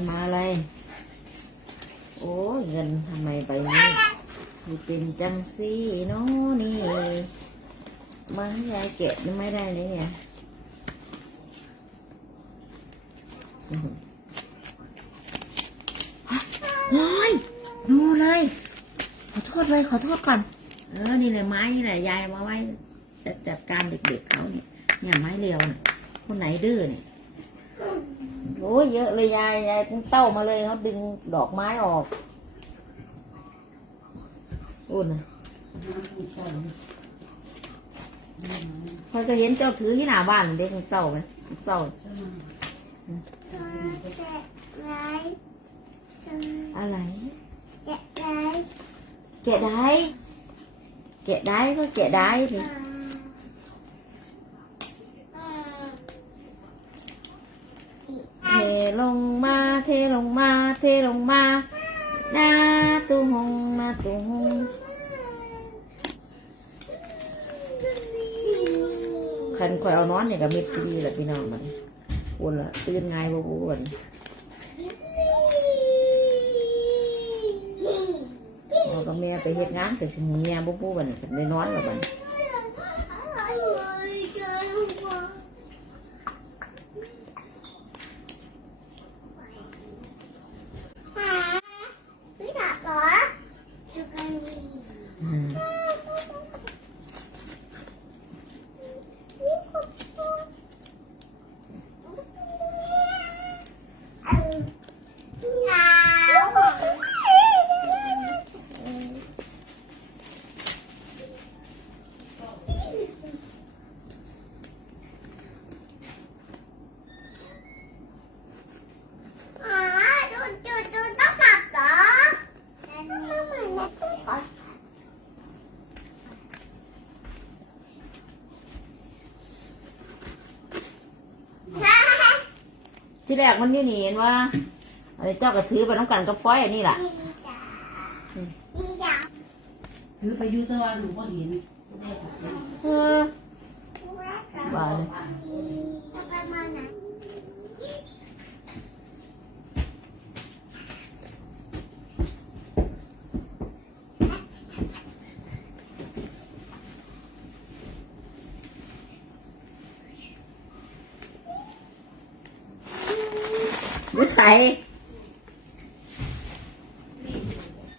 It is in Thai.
อยมาอะไร โอ้ยเงินทำไมไปนี่คือเป็นจังซี่เนาะนี่ มาให้ยายเก็บยังไม่ได้เลยเนี่ยอื้อหือฮะโอ้ยดูเลย ขอโทษเลยขอโทษก่อน เออ นี่เลยไม้นี่แหละยายเอามาไว้จัดจัดการเด็กๆเขาเนี่ยเนี่ยไม้เรียวน่ะคนไหนดื้อเนี่ย โอ้ยเยอะเลยยายยายเพิ่งเต้ามาเลยเขาดึงดอกไม้ออกอุ่นนะพอยก็เห็นเจ้าถือที่หน้าบ้านเด็กเต้าไหมเศร้าอะไรแกะได้ แกะได้ก็แกะได้ดิ เทลงมาเทลงมาเทลงมาหน้าตูหงนาตูหงคันข่อยเอานอนเนี่ยกับมิดซีดีแหละพี่น้องมันวนละตื่นไงายบ่บวนเอากับแม่ไปเฮ็ดงานก็สิหมูแม่บ่บ่วนก็ได้นอนแล้วบัดอื Bye. ที่แรกมันอยู่นี่เห็นว่าอะไรเจ้าก็ถือไปน้ำกันกับฟ้อยอันนี้ล่ะถือไปอยูแต่ว่าหนูก็เห็นเออ ว่าเลยนิ สัย